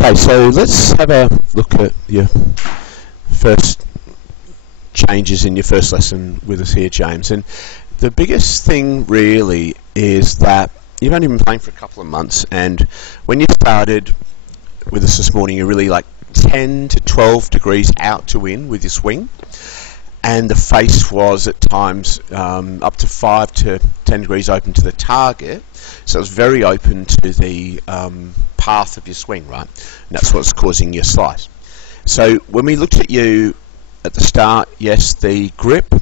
Okay, so let's have a look at your first changes in your first lesson with us here, James. And the biggest thing really is that you've only been playing for a couple of months, and when you started with us this morning, you're really like 10 to 12 degrees out to in with your swing, and the face was at times up to 5 to 10 degrees open to the target, so it was very open to the path of your swing, right? And that's what's causing your slice. So when we looked at you at the start, yes, the grip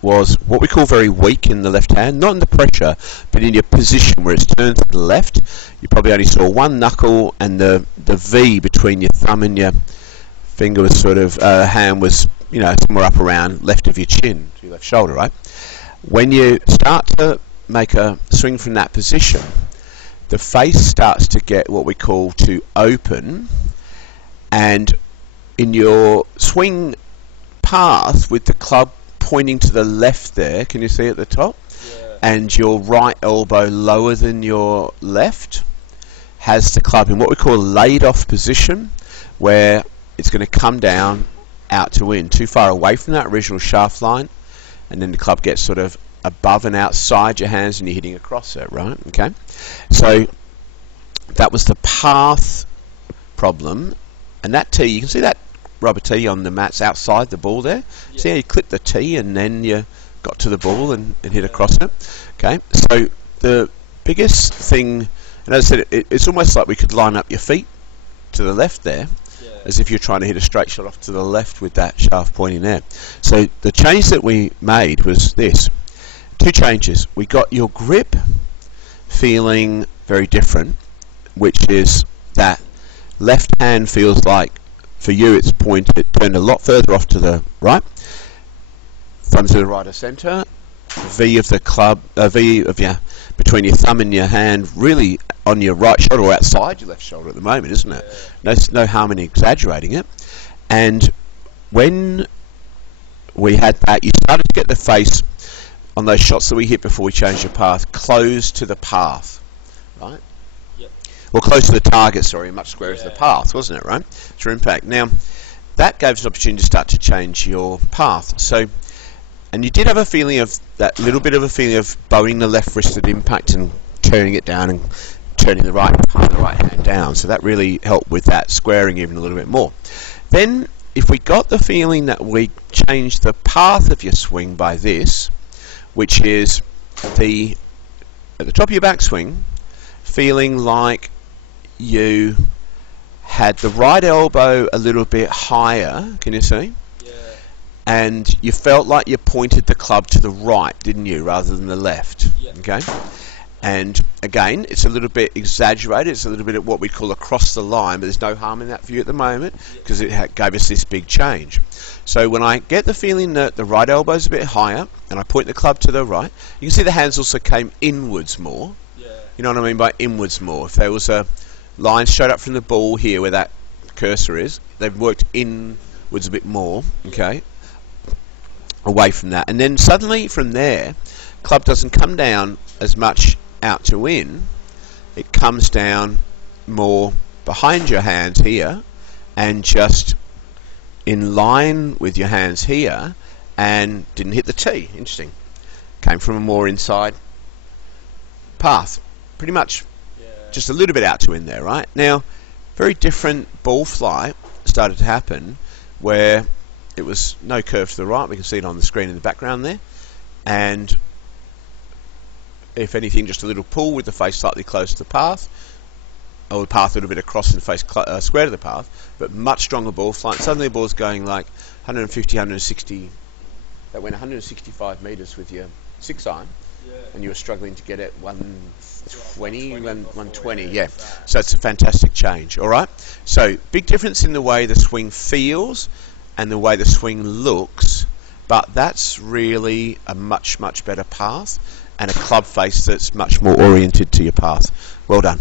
was what we call very weak in the left hand, not in the pressure, but in your position where it's turned to the left. You probably only saw one knuckle, and the V between your thumb and your finger was sort of, hand was, you know, somewhere up around left of your chin to your left shoulder, right? When you start to make a swing from that position, the face starts to get what we call to open, and in your swing path with the club pointing to the left there, can you see at the top? Yeah. And your right elbow lower than your left has the club in what we call a laid off position, where it's going to come down out to in, too far away from that original shaft line, and then the club gets sort of above and outside your hands and you're hitting across it, right? Okay, so that was the path problem. And that tee, you can see that rubber tee on the mats outside the ball there. Yeah. See how you clipped the tee and then you got to the ball and hit across it? Okay, so the biggest thing, and as I said, it's almost like we could line up your feet to the left there, as if you're trying to hit a straight shot off to the left with that shaft pointing there. So the change that we made was this. Two changes. We got your grip feeling very different, which is that left hand feels like, for you it's pointed, turned a lot further off to the right, thumb to the right of centre, V of the club, V of your, between your thumb and your hand, really on your right shoulder or outside your left shoulder at the moment, isn't it? No harm in exaggerating it. And when we had that, you started to get the face on those shots that we hit before we changed the path, close to the path, right? Yep. Well, close to the target, sorry, much squarer as the path, wasn't it, right? Through impact. Now, that gave us an opportunity to start to change your path. So, and you did have a feeling of that little bit of a feeling of bowing the left wrist at impact and turning it down and turning the right part of the right hand down. So that really helped with that squaring even a little bit more. Then, if we got the feeling that we changed the path of your swing by this, which is at the top of your backswing, feeling like you had the right elbow a little bit higher, can you see? Yeah. And you felt like you pointed the club to the right, didn't you, rather than the left? Yeah. Okay. And again, it's a little bit exaggerated, it's a little bit of what we call across the line, but there's no harm in that for you at the moment, because it gave us this big change. So when I get the feeling that the right elbow is a bit higher, and I point the club to the right, you can see the hands also came inwards more. Yeah. You know what I mean by inwards more? If there was a line straight up from the ball here where that cursor is, they've worked inwards a bit more, okay, away from that. And then suddenly from there, club doesn't come down as much out to in, it comes down more behind your hands here and just in line with your hands here, and didn't hit the tee. Interesting. Came from a more inside path, pretty much just a little bit out to in there, right? Now, very different ball flight started to happen, where it was no curve to the right, we can see it on the screen in the background there, and if anything, just a little pull with the face slightly close to the path, or the path a little bit across and the face square to the path, but much stronger ball flight. Suddenly the ball's going like 150, 160, that went 165 metres with your 6-iron, and you were struggling to get it 120, 120, yeah. So it's a fantastic change, all right? So big difference in the way the swing feels and the way the swing looks, but that's really a much, much better path, and a club face that's much more oriented to your path. Well done.